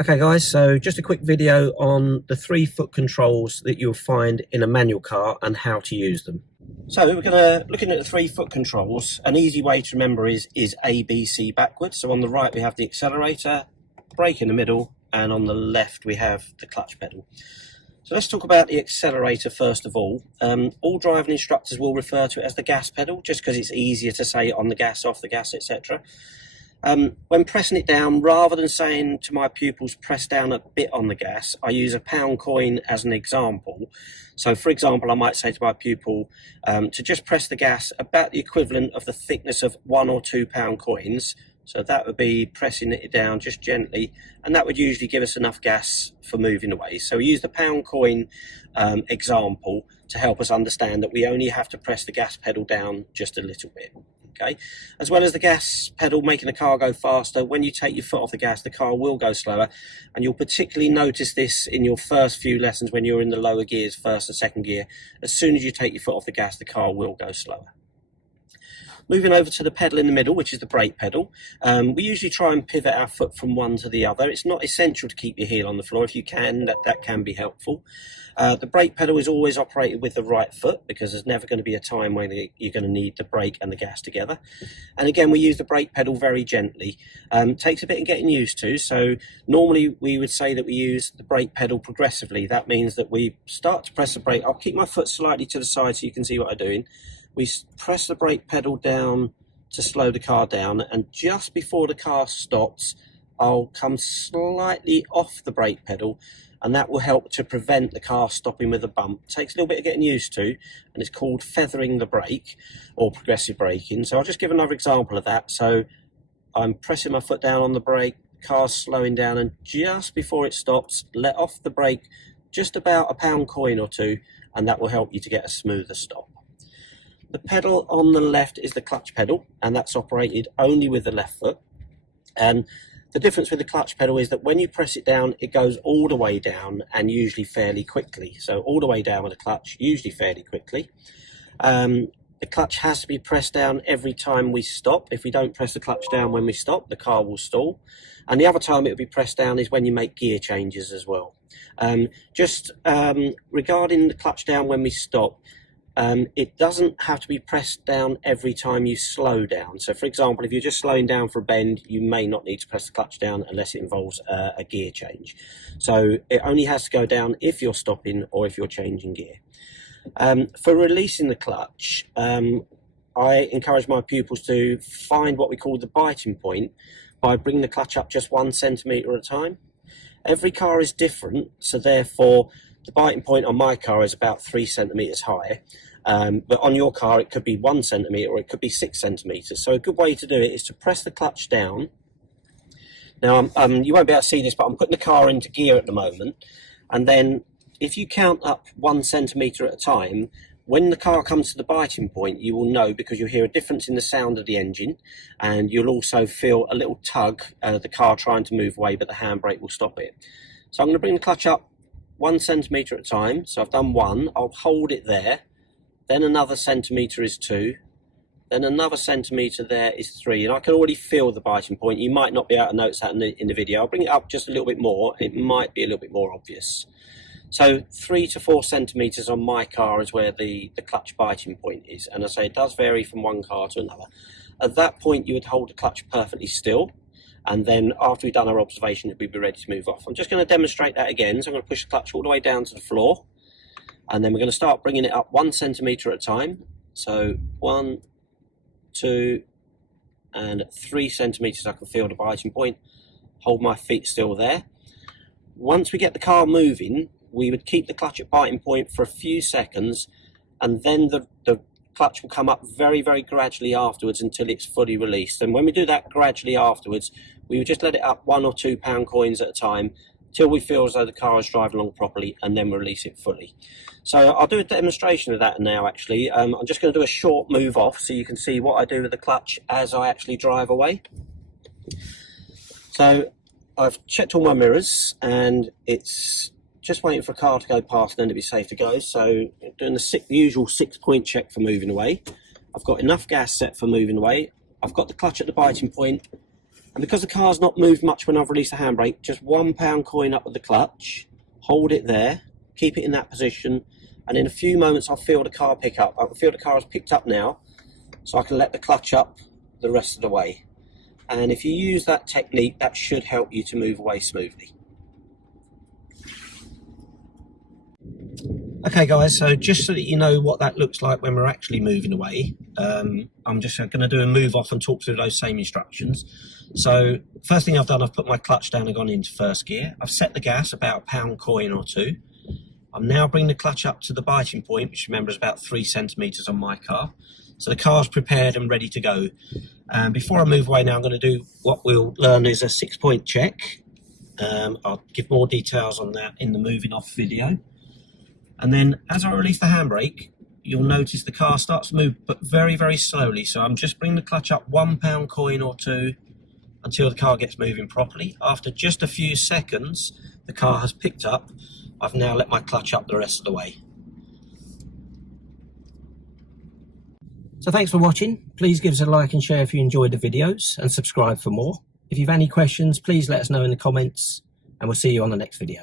Okay guys, so just a quick video on the 3-foot controls that you'll find in a manual car and how to use them. So we're going to looking at the 3-foot controls. An easy way to remember is A, B, C backwards. So on the right we have the accelerator, brake in the middle, and on the left we have the clutch pedal. So let's talk about the accelerator first of all. All driving instructors will refer to it as the gas pedal, just because it's easier to say on the gas, off the gas, etc. When pressing it down, rather than saying to my pupils press down a bit on the gas, I use a pound coin as an example. So for example, I might say to my pupil to just press the gas about the equivalent of the thickness of 1 or 2 pound coins. So that would be pressing it down just gently, and that would usually give us enough gas for moving away. So we use the pound coin example to help us understand that we only have to press the gas pedal down just a little bit. Okay, as well as the gas pedal making the car go faster, when you take your foot off the gas, the car will go slower, and you'll particularly notice this in your first few lessons when you're in the lower gears, first and second gear. As soon as you take your foot off the gas, the car will go slower. Moving over to the pedal in the middle, which is the brake pedal, we usually try and pivot our foot from one to the other. It's not essential to keep your heel on the floor. If you can, that can be helpful. The brake pedal is always operated with the right foot, because there's never going to be a time when you're going to need the brake and the gas together. And again, we use the brake pedal very gently. Takes a bit of getting used to. So normally we would say that we use the brake pedal progressively. That means that we start to press the brake. I'll keep my foot slightly to the side so you can see what I'm doing. We press the brake pedal down to slow the car down, and just before the car stops, I'll come slightly off the brake pedal, and that will help to prevent the car stopping with a bump. It takes a little bit of getting used to, and it's called feathering the brake or progressive braking. So I'll just give another example of that. So I'm pressing my foot down on the brake, car's slowing down, and just before it stops, let off the brake just about a pound coin or two, and that will help you to get a smoother stop. The pedal on the left is the clutch pedal, and that's operated only with the left foot. And the difference with the clutch pedal is that when you press it down, it goes all the way down, and usually fairly quickly. So all the way down with the clutch, usually fairly quickly. The clutch has to be pressed down every time we stop. If we don't press the clutch down when we stop, the car will stall. And the other time it will be pressed down is when you make gear changes as well. Regarding the clutch down when we stop, it doesn't have to be pressed down every time you slow down. So for example, if you're just slowing down for a bend, you may not need to press the clutch down unless it involves a gear change. So it only has to go down if you're stopping or if you're changing gear. For releasing the clutch, I encourage my pupils to find what we call the biting point by bringing the clutch up just 1 centimetre at a time. Every car is different, so therefore the biting point on my car is about 3 centimetres high. But on your car it could be 1 centimetre or it could be 6 centimetres. So a good way to do it is to press the clutch down. Now you won't be able to see this, but I'm putting the car into gear at the moment, and then if you count up 1 centimetre at a time, when the car comes to the biting point, you will know, because you'll hear a difference in the sound of the engine, and you'll also feel a little tug, the car trying to move away, but the handbrake will stop it. So I'm going to bring the clutch up 1 centimetre at a time. So I've done 1, I'll hold it there, then another centimetre is 2, then another centimetre there is 3, and I can already feel the biting point. You might not be able to notice that in the video. I'll bring it up just a little bit more, it might be a little bit more obvious. So 3 to 4 centimetres on my car is where the clutch biting point is, and I say it does vary from one car to another. At that point you would hold the clutch perfectly still, and then after we've done our observation we'd be ready to move off. I'm just going to demonstrate that again. So I'm going to push the clutch all the way down to the floor, and then we're going to start bringing it up 1 centimetre at a time. So 1, 2 and 3 centimetres I can feel the biting point. Hold my feet still there. Once we get the car moving, we would keep the clutch at biting point for a few seconds, and then the clutch will come up very, very gradually afterwards until it's fully released. And when we do that gradually afterwards, we would just let it up 1 or 2 pound coins at a time till we feel as though the car is driving along properly, and then release it fully. So I'll do a demonstration of that now actually. I'm just going to do a short move off so you can see what I do with the clutch as I actually drive away. So I've checked all my mirrors and it's just waiting for a car to go past and then it'll be safe to go. So doing the usual 6-point check for moving away. I've got enough gas set for moving away. I've got the clutch at the biting point, And because the car's not moved much when I've released the handbrake, just £1 coin up with the clutch, hold it there, keep it in that position, and in a few moments I'll feel the car pick up. I can feel the car has picked up now, so I can let the clutch up the rest of the way. And if you use that technique, that should help you to move away smoothly. Okay guys, so just so that you know what that looks like when we're actually moving away, I'm just going to do a move off and talk through those same instructions. So first thing I've done, I've put my clutch down and gone into first gear. I've set the gas about £1 coin or two. I'm now bringing the clutch up to the biting point, which remember is about 3 centimetres on my car. So the car's prepared and ready to go. Before I move away now, I'm going to do what we'll learn is a 6-point check. I'll give more details on that in the moving off video. And then as I release the handbrake, you'll notice the car starts to move, but very, very slowly. So I'm just bringing the clutch up £1 coin or two until the car gets moving properly. After just a few seconds, the car has picked up. I've now let my clutch up the rest of the way. So thanks for watching. Please give us a like and share if you enjoyed the videos, and subscribe for more. If you've any questions, please let us know in the comments, and we'll see you on the next video.